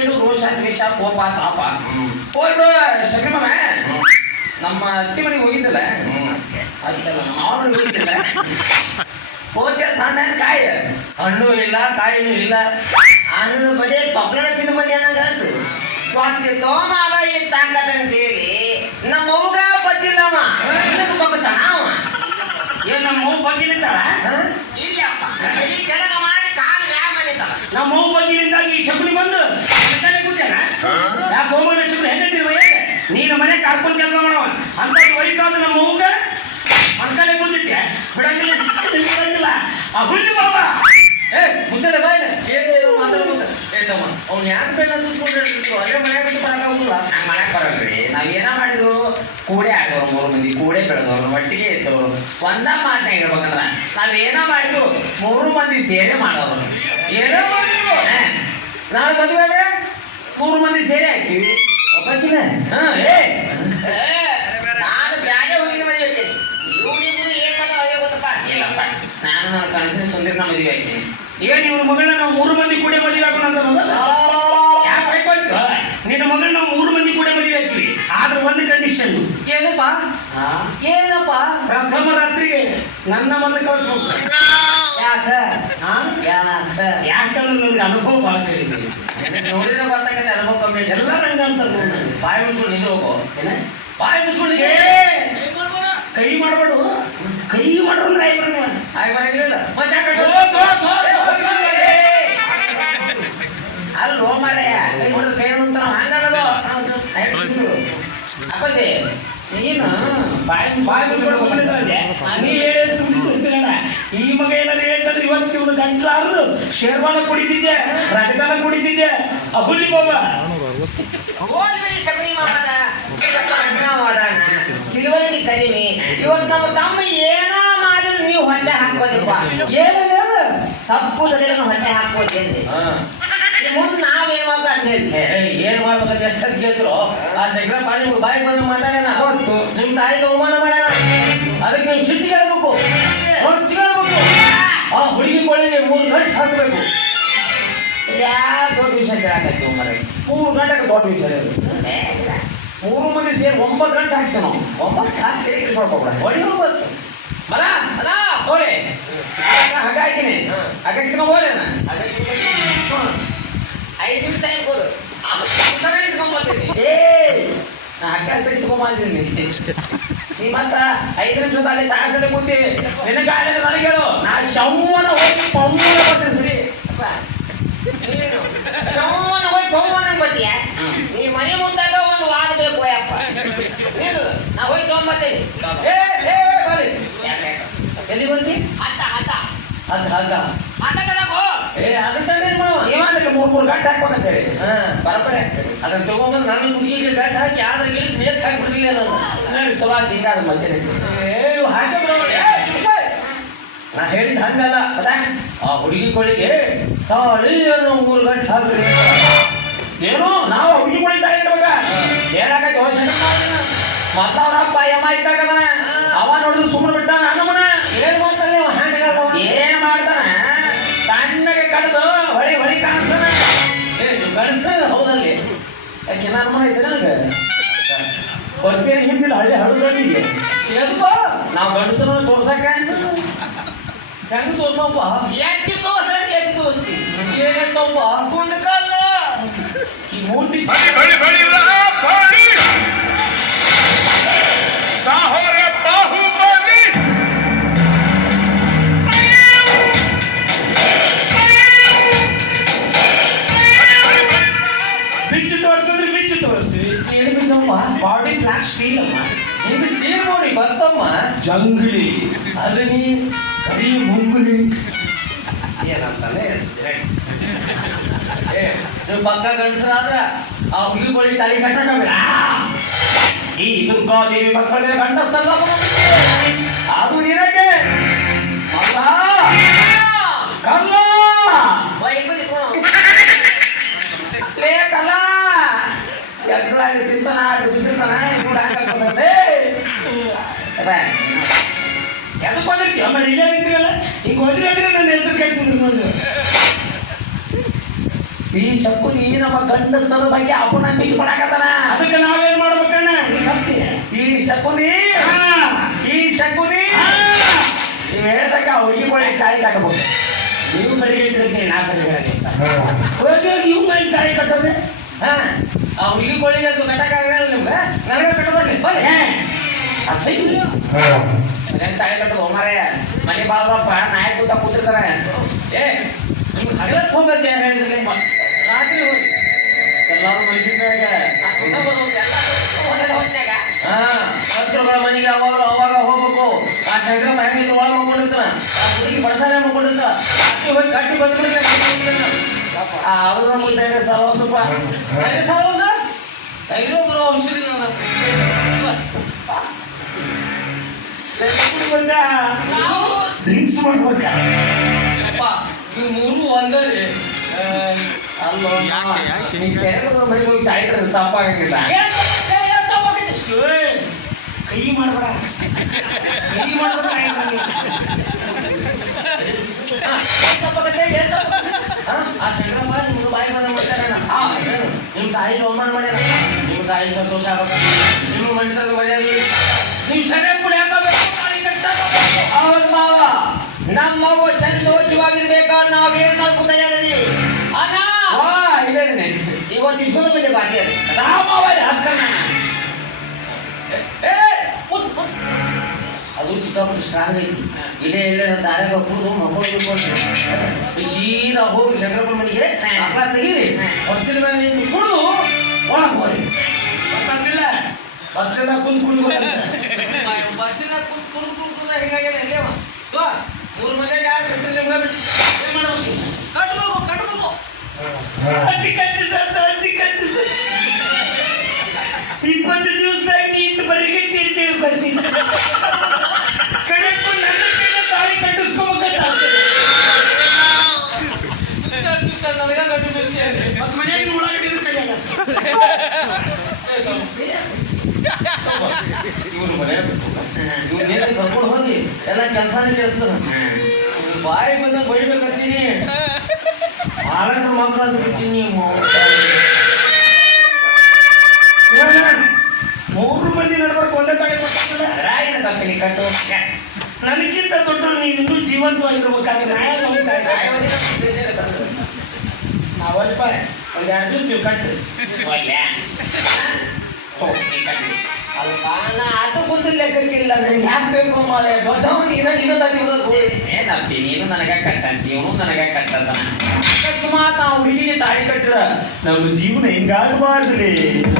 ಸೇಡು ರೋಷ ದ್ವೇಷ ಕೋಪ ತಾಪ ಹೋಗ್ಬಿಡು ಶಬರಿಮಲ ನಮ್ಮ ಅತ್ತಿ ಮನೆಗೆ ಹೋಗಿದ್ದಲ್ಲ ಅದಲ್ಲ ನಮ್ಮ ಹೋಗಿದ್ದಿಲ್ಲ ಹೋಗಿ ಸಣ್ಣ ಕಾಯಿ ಹಣ್ಣು ಇಲ್ಲ ಕಾಯಿನೂ ಇಲ್ಲ ಅದು ಬರೀ ಪಪ್ಪಳ ತಿಂದು ಬಂದು ಏನಾಗದು ಒಂದು ತೋಮಾಲ ಇತ್ತಾಕದಂತೇಳಿ ನಮ್ಮ ಅವ್ಗ ಬದ್ದಿಲ್ಲವ ಇನ್ನೊಂದು ಬಗ್ತಾನ ಅವ ಏನ್ ನಮ್ಮ ಮಗು ಬಗ್ಗಿಲಿಂದಾಳ ಇಲ್ಲಪ್ಪ ಈ ಕೆಲಸ ಮಾಡಿ ಕಾಲು ಮ್ಯಾಗ ಮಾಡಿದ್ದಾಳ ನಮ್ಮ ಮಗು ಬಗ್ಗಿಲಿಂದಾಗಿ ಈ ಶಬರಿ ಬಂದು ಕೂತೇನ ಯಾ ಗೋಮನ ಶಬರಿ ಹೆಂಗಂತೀವಿ ನೀನು ಮನೆ ಕರ್ಕೊಂಡು ಕೆಲಸ ಮಾಡವ ಅಂತ ವಯಸ್ಸಾದ ನಮ್ಮ ಮಗುಗ ಮನ್ಕಲೆ ಕೂತಿದ್ದೆ ಬಿಡಂಗಿಲ್ಲ ಆ ಹುಲ್ಲು ಬಾಬಾ ಏ ಮುಚ್ಚಲೆ ಬಾಯ್ ಮಾತಾಡ್ಬೋದು ಏತಮ್ಮ ಅವ್ನು ಯಾಕೆ ಬೇಡ ಅಂದಿಸ್ಕೊಂಡಿರ್ತೀವಿ ಅಲ್ಲೇ ಮನೆ ಬಿಟ್ಟು ಬರಕಾಗುದಿಲ್ಲ ಹಂಗೆ ಮಾಡಕ್ ಬರಲ್ರಿ ನಾವ್ ಏನ ಮಾಡಿದ್ರು ಕೂಡೆ ಆಡೋರು 3 ಮಂದಿ ಕೂಡೆ ಬೆಳೆದವ್ರು ಒಟ್ಟಿಗೆ ಇದ್ದವ್ರು ಒಂದ ಮಾತನ್ನ ಹೇಳ್ಬೇಕಂದ್ರ ನಾವ್ ಏನ ಮಾಡಿದ್ರು 3 ಮಂದಿ ಸೇರೆ ಮಾಡೋರು ಏನೋ ಮಾಡಿದ್ರು ನಾನು ಮದುವೆ ಆದ್ರೆ 3 ಮಂದಿ ಸೇರೆ ಹಾಕ್ತಿವಿ ಒಬ್ಬಕ್ಕಿನ ಏ ನಾನು ಬ್ಯಾಡೆ ಹೋಗಿ ಮದುವೆ ಇರ್ತೇನೆ ಇವ್ರಿಬ್ರು ಏನ್ ಮಾಡೋದು ಅದೇ ಗೊತ್ತಪ್ಪ ಇಲ್ಲಪ್ಪ ನಾನು ನನ್ನ ಕನಸಿನ ಸುಂದರನ ಮದುವೆ ಹಾಕ್ತೀನಿ ಈಗ ಇವ್ರ ಮಗಳನ್ನ ನಾವು 3 ಮಂದಿ ಕೂಡೆ ಮದುವೆ ಹಾಕೋಣ ಯಾಕೆ ಬೈಕೊಳ್ತು ನಿನ್ನ ಮಗಳನ್ನ ನಾವು 3 ಮಂದಿ ಕೂಡೆ ಮದುವೆ ಹಾಕ್ತೀವಿ ಆದ್ರೆ ಒಂದು ಕಂಡೀಷನ್ ಏನಪ್ಪ ಏನಪ್ಪ ಪ್ರಥಮ ರಾತ್ರಿಗೆ ನನ್ನ ಮನೆ ಕಳಿಸ್ಬೇಕು ಯಾಕ ಯಾಕಂದ್ರೆ ನನಗೆ ಅನುಭವ ಭಾಳ ಕೇಳಿದ್ದೀನಿ ನೋಡಿದ್ರೆ ಗೊತ್ತಾಗತ್ತೆ ಅನುಭವ ಕಮ್ಮಿ ಎಲ್ಲ ರಂಗ ಅಂತ ಬಾಯಿ ಮುಚ್ಕೊಂಡು ನಿಂತು ಹೋಗೋ ಏನ ಬಾಯಿ ಮುಚ್ಕೊಂಡು ಕೈ ಮಾಡಬೇಡು ಕೈ ಮಾಡ್ರಂದ್ರೆ ಆಯ್ ಬರಂಗಿಲ್ಲ ಮತ್ತೆ ಅಲ್ಲೋ ಮಾರಯ್ಯ ಕೈ ಮಾಡಿದ್ರೆ ಕೈ ಅಂತ ಹಂಗಲ್ಲೋ ಅಪ್ಪಸೆ ನೀನು ಬಾಯಿ ಮುಚ್ಕೊಂಡು ಸುಮ್ಮನೆ ನೀ ಹೇಳಿ ಸುಮ್ಮನೆ ಈ ಮಗ ಏನಾದ್ರು ಹೇಳ್ತಂದ್ರೆ ಇವತ್ತು ಇವನು ಗಂಟ್ಲಾರ್ದು ಶೇರ್ವಾನ ಕುಡಿತಿದ್ದೆ ರಕ್ತನ ಕುಡಿತಿದ್ದೆ ಅಹುಲಿ ಬಾಬಾ ಹೋಲ್ಬಿಡಿ ಶಬರಿ ಮಾಮದ ತಿಳುವಳಿಕೆ ಕಡಿಮೆ ಇವತ್ತು ನಮ್ಮ ತಮ್ಮ ಏನೋ ಮಾಡಿದ್ರೆ ನೀವು ಹೊಟ್ಟೆ ಹಾಕ್ಬೋದಪ್ಪ ಏನೇನು ತಪ್ಪು ಸರಿಯನ್ನು ಹೊಟ್ಟೆ ಹಾಕ್ಬೋದೇನ್ರಿ ಮುಂದೆ ನಾವೇವಾಗ ಅಂತ ಹೇಳಿ ಏನ್ ಮಾಡ್ಬೇಕಂತ ಎಷ್ಟು ಕೇಳಿದ್ರು ಆ ಶಂಕರ ಪಾಣಿ ಬಾಯಿ ಬಂದು ಮಾತಾಡೋಣ ಗೊತ್ತು ನಿಮ್ ತಾಯಿಗೆ ಅವಮಾನ ಮಾಡೋಣ ಅದಕ್ಕೆ ನೀವು ಸಿಟ್ಟಿಗೆ ಹೇಳ್ಬೇಕು ಹೊಚ್ಚಿಗೆ ಆ ಹುಡುಗಿ ಕೊಳ್ಳಿಗೆ 3 ಗಂಟೆ ಹಾಕಬೇಕು ಯಾಕೆ ದೊಡ್ಡ ವಿಷಯ ಕೇಳಾಕತ್ತಿ ಮರ 3 ಗಂಟೆಗೆ ದೊಡ್ಡ ವಿಷಯ 3 ಮಂದಿ ಸೇರಿ 9 ಗಂಟೆ ಹಾಕ್ತೀವಿ ನಾವು 9 ಗಂಟೆ ಹೊಡ್ಕೊಬಿಡ ಹೊಡಿ ಹೋಗ್ಬೇಕು ಮರ ಅದ ಹೋರೆ ಹಗ್ಗ ಹಾಕಿನಿ ಹಗ್ಗ ಹಾಕಿನ ಹೋರೇನ 5 ನಿಮಿಷ ಇರ್ಬೋದು ಇಟ್ಕೊಂಡ್ಬರ್ತೀನಿ ಏ ನಾ ಹಗ್ಗ ಇಟ್ಕೊಂಬಂದಿನಿ ನೀ ಮತ್ತ 5 ನಿಮಿಷದಲ್ಲಿ ತಾಸಲ್ಲಿ ಕೂತಿ ನಿನಗಾಗಲಿ ನನಗೆ ಹೇಳು ನಾ ಶವ್ವನ ಹೋಗಿ ಪವ್ವನ ಬರ್ತೀನಿ ಸರಿ ಅಪ್ಪ ನೀನು ಶವನ ಹೋಗಿ ಬಹುಮಾನ ಬರ್ತೀಯ ನೀ ಮನೆ ಮುಂದಾಗ ಒಂದು ವಾರ ಬೇಕು ಅಪ್ಪ ನೀನು ನಾ ಹೋಗಿ ತೊಗೊಂಬರ್ತೇನೆ ಏ ಏ ಬರಿ ಯಾಕೆ ಎಲ್ಲಿ ಬರ್ತಿ ಹತ್ತ ಹತ್ತ ಹಗ್ಗ ಹಗ್ಗ ಹತ್ತ ತಡಗೋ ಏ ಅದನ್ನ ಏನ್ ಮಾಡುವ ನೀವಂದ್ರೆ 3 ಗಂಟೆ ಹಾಕ್ಬೇಕಂತ ಹೇಳಿ ಬರಬರಿ ಆಗ್ತದೆ ಅದನ್ನ ತಗೊಂಬಂದು ನನ್ನ ಕುಡಿಗೆ ಗಂಟೆ ಹಾಕಿ ಆದ್ರೆ ಗಿಳಿ ನೇತ್ ಹಾಕ್ಬಿಡ್ಲಿಲ್ಲ ನಾನು ನೋಡಿ ಚಲೋ ಆಗಿ ಹಿಂಗಾದ ಮಧ್ಯಾಹ್ನ ಏ ಹಾಗೆ ನಾ ಹೇಳಿದ ಹಂಗಲ್ಲ ಅದ ಆ ಹುಡುಗಿ ಕೊಳ್ಳಿಗೆ ತಾಳಿಯನ್ನು 3 ಗಂಟೆ ಹಾಕ್ರಿ ಏನು ನಾವು ಹುಡುಗಿ ಕುಳಿತಾ ಇದ್ದವಾಗ ಏನಾಗತ್ತೆ ಹೋಗಿ ಮತ್ತವನಪ್ಪ ಯಮ ಇದ್ದಾಗದ ಅವ ನೋಡಿದ್ರು ಸುಮ್ಮನೆ ಬಿಟ್ಟ ನಾನು ಮನ ಏನ್ ಮಾಡ್ತಾನೆ ಅವ ಹ್ಯಾಂಡ್ ಏನ್ ಮಾಡ್ತಾನ ಸಣ್ಣಗೆ ಕಡ್ದು ಹೊಳಿ ಹೊಳಿ ಕಾಣಿಸ್ತಾನ ಗಣಸ ಹೌದಲ್ಲಿ ಯಾಕೆ ನಾನು ಮನ ಐತೆ ನನಗೆ ಬರ್ತೀನಿ ಹಿಂದಿಲ್ಲ ಹಳ್ಳಿ ಹಳ್ಳಿಗೆ ಎಲ್ಕೋ ನಾವು ಗಂಡಸರು ತೋರ್ಸಕ್ಕ ಹೆಂಗ್ ತೋರ್ಸಪ್ಪ ಎತ್ತಿ ತೋರಿಸ್ತಿ ಏನಂತಪ್ಪ ಕುಂಡ್ಕಲ್ಲ ಮೂರ್ತಿ ಬಳಿ ಬಳಿ ಬಳಿ ಸಾಹೋರ ಬಾಹುಬಲಿ ಬಿಚ್ಚು ತೋರಿಸಿದ್ರೆ ಬಿಚ್ಚು ತೋರಿಸ್ತೀವಿ ಏನು ಬಿಚ್ಚಮ್ಮ ಬಾಡಿ ಬ್ಲಾಕ್ ಸ್ಟೀಲ್ ಅಮ್ಮ ನಿಮ್ಗೆ ಸ್ಟೀಲ್ ನೋಡಿ ಗೊತ್ತಮ್ಮ ಜಂಗಲಿ ಅದು ನೀ ಕರಿ ಮುಂಗುಲಿ ಏನಂತಾನೆ ಏ ನೀವು ಪಕ್ಕ ಗಂಡಸರಾದ್ರ ಆ ಹುಡುಗಿಗಳಿಗೆ ತಲೆ ಕಟ್ಟಬೇಡ ಈ ದುರ್ಗಾದೇವಿ ಮಕ್ಕಳ ಗಂಡಸ್ತಲ್ಲ ಅದು ನಿನಗೆ ಅಲ್ಲ ಕಲ್ಲ ಲೇ ಕಲ್ಲ ಎಕ್ಕಳಾಗಿ ತಿಂತಾನ ಬಿದ್ದಿರ್ತಾನ ಕೂಡ ಹಾಕೇ ಎದಕ್ಕೆ ಬಂದಿರ್ತೀವಿ ಆಮೇಲೆ ಇಲ್ಲೇ ನಿಂತಿರಲ್ಲ ಹಿಂಗೆ ಹೋದ್ರೆ ನನ್ನ ಹೆಸರು ಕಳಿಸಿದ್ರು ಬಂದು ಈ ಶಕುನಿ ನಮ್ಮ ಗಂಡಸರ ಬಗ್ಗೆ ಅಪನಂಬಿಕೆ ಪಡಕತ್ತಾನ. ಅದಕ್ಕೆ ನಾವೇನ್ ಮಾಡ್ಬೇಕಣ್ಣ? ಈ ಶಕುನಿ ನೀವು ಹೇಳ್ದಾಗ ಹುಡುಗಿಗಳ ತಾಳಿ ಕಟ್ಟಬಹುದು. ನೀವು ಬರಿಗಟ್ಟಿರ್ತೀನಿ, ನಾ ಬರಿಗಟ್ಟೆ ಹೋಗಿ ಇವ್ ಮೇಲೆ ತಾಳಿ ಕಟ್ಟೋದೆ. ಹಾ ಆ ಹುಡುಗಿ ಕೋಳಿಗೆ ಅದು ಕಟ್ಟಕ್ಕಾಗಲ್ಲ ನಿಮ್ಗೆ, ನನಗೆ ಕಟ್ಟಬರ್ಲಿ ಬನ್ನಿ. ಅಸಹ್ಯ ತಾಳಿ ಕಟ್ಟೋದು ಮಾರೇ. ಮನೆ ಬಾಬಪ್ಪ ನಾಯಿ ಕೂತ ಕೂತಿರ್ತಾನೆ. ಏ ನಿಮ್ಗೆ ಹಗಲತ್ತು ಹೋಗಕ್ಕೆ ಯಾರು ಹೇಳಿದ್ರಿ? ರಾತ್ರಿ ಹೋಗಿ ಎಲ್ಲರೂ ಮೈದಿದ್ದಾಗ ಹತ್ರಗಳ ಮನೆಗೆ ಅವಾಗ ಹೋಗ್ಬೇಕು. ಆ ಶಂಕರ ಮನೆಗೆ ಒಳಗೆ ಮಕ್ಕೊಂಡಿರ್ತಾನ, ಆ ಹುಡುಗಿ ಬಡಸಾಲೆ ಮಕ್ಕೊಂಡಿರ್ತಾನ. ಅಕ್ಕಿ ಹೋಗಿ ಕಟ್ಟಿ ಬಂದ್ಬಿಡ್ತಾರೆ. ಅವ್ರ ಮುಂದೆ ಸವಲ್ಪ ಬರೋ ಔಷಧಿ ಡ್ರಿಂಕ್ಸ್ ಮಾಡ್ಬೇಕ. ನೀವು ಮೂರು ಒಂದೇ ಅಲ್ಲೋ ನೀನ್ ಸೆರೆಗದ ಮನೆಗೆ ಹೋಗಿ ತಾಯಿ ಕಟ್ಟೋದು ತಪ್ಪಾಗಂಗಿಲ್ಲ. ಕೈ ಮಾಡ್ಬೇಡ, ಕೈ ಮಾಡ್ಬೇಡ. ಆ ಶಂಕರಪ್ಪ ನಿಮ್ಗೆ ಬಾಯಿ ಬಂದ ಮಾಡ್ತಾರ. ನಿಮ್ಮ ತಾಯಿ ಅವಮಾನ ಮಾಡ್ಯಾರ, ನಿಮ್ಮ ತಾಯಿ ಸಂತೋಷ ಆಗ್ಬೇಕು, ನಿಮ್ಮ ಮನೆತನದ ಮರ್ಯಾದೆ. ನೀವು ಶಂಕರಪ್ಪನ ಹೌದು ಮಾವ, ನಮ್ಮವ್ವ ಸಂತೋಷವಾಗಿರ್ಬೇಕಾದ್ರೆ ನಾವೇನ್ ಮಾಡ್ಕೊತಾ ಇದೀವಿ ಅಣ್ಣ. ಇದೇನೆ ಇವತ್ತು ಇಷ್ಟೊಂದು ಮೇಲೆ ಬಾಕಿ ಅದು. ರಾಮವ ಅಕ್ಕನ ಅದು ಸಿಕ್ಕಾಪಟ್ಟು ಸ್ಟ್ರಾಂಗ್ ಐತಿ. ಇಲ್ಲೇ ದಾರ್ಯಾಗ ಕುಡಿದು ಮಕ್ಕಳು ಸೀದಾ ಹೋಗಿ ಶಂಕರಪ್ಪನ ಮನೆಗೆ ಮಕ್ಕಳ ತೆಗೀರಿ, ಹೊಚ್ಚಿನ ಮೇಲೆ ನಿಂತು ಕುಡಿದು ಒಳಗೆ ಹೋಗಿ. ಗೊತ್ತಾಗ್ಲಿಲ್ಲ? ಬಚ್ಚಲ ಕುಂದ್ ಕುಂದ್ ಬಚ್ಚಿನ ಕುಂದ ಹಿಂಗಾಗ್ಯಾನ ಇಲ್ಲೇವ. ಮೂರು ಮನೆಗೆ ಯಾರು ಬಿಟ್ಟರೆ ನಿಮ್ಗೆ ಬಿಟ್ಟು ಏನ್ ಮಾಡ್ಬೇಕು? ಕಟ್ಬೇಕು. ಅತಿ ಕತ್ತಿ ಸತ್ತ, ಅತಿ ಕತ್ತಿ ಸತ್ತ. 20 ದಿವಸ ನೀಟ್ ಬರಿಗಟ್ಟಿ ಅಂತೇಳಿ ಬರ್ತೀನಿ. ಕಡೆಗೂ ನನ್ನ ಕೈಲಿ ತಾಳಿ ಕಟ್ಟಿಸ್ಕೋಬೇಕಂತ ನನಗ ಕಟ್ಟಿ ಬಿಡ್ತೇನೆ. ಮತ್ ಮನೆಯಾಗಿನ ಉಳ್ಳಾಗಡ್ಡಿ ಕೈಯಾಗ ಇವ್ರು ಮನೆ ಇವ್ರು ಕರ್ಕೊಂಡು ಹೋಗಿ ಎಲ್ಲ ಕೆಲಸನೇ ಕೆಲಸದ ಬಾಯಿ ಬಂದ ಬೈಬೇಕಂತೀನಿ. ಮಾಲಕರ ಮಕ್ಕಳು ಅಂತ ಬಿಡ್ತೀನಿ. 3 ಮಂದಿ ನಡ್ಬರ್ಕ್ ಒಂದೇ ತಾಳಿ ಕೊಟ್ಟಿಲ್ಲ. ರಾಯನ ಕಕ್ಕಲಿ ಕಟ್ಟು. ನನಗಿಂತ ದೊಡ್ಡರು ನೀವು ಇನ್ನೂ ಜೀವಂತವಾಗಿರ್ಬೇಕಾದ್ರೆ ನಾವಲ್ಪ ಒಂದ್ 2 ದಿವಸ ನೀವು ಕಟ್ಟು. ಒಳ್ಳೆ ಅಲ್ಪ ನಾ ಆಟ ಕುಂತ ಲೆಕ್ಕಕ್ಕಿಲ್ಲ. ನನಗೆ ಯಾಕೆ ಬೇಕು ಮಾಲೆ ದೊಡ್ಡವನು ಏನಪ್ಪ ನೀನು ನನಗ ಕಟ್ಟಂತ ಇವನು ನನಗ ಕಟ್ಟಂತಾನ. ಅಕಸ್ಮಾತ್ ನಾವು ಹುಡುಗಿಗೆ ತಾಳಿ ಕಟ್ಟಿದ್ರ ನಮ್ಮ ಜೀವನ ಹಿಂಗಾಗಬಾರ್ದ್ರಿ.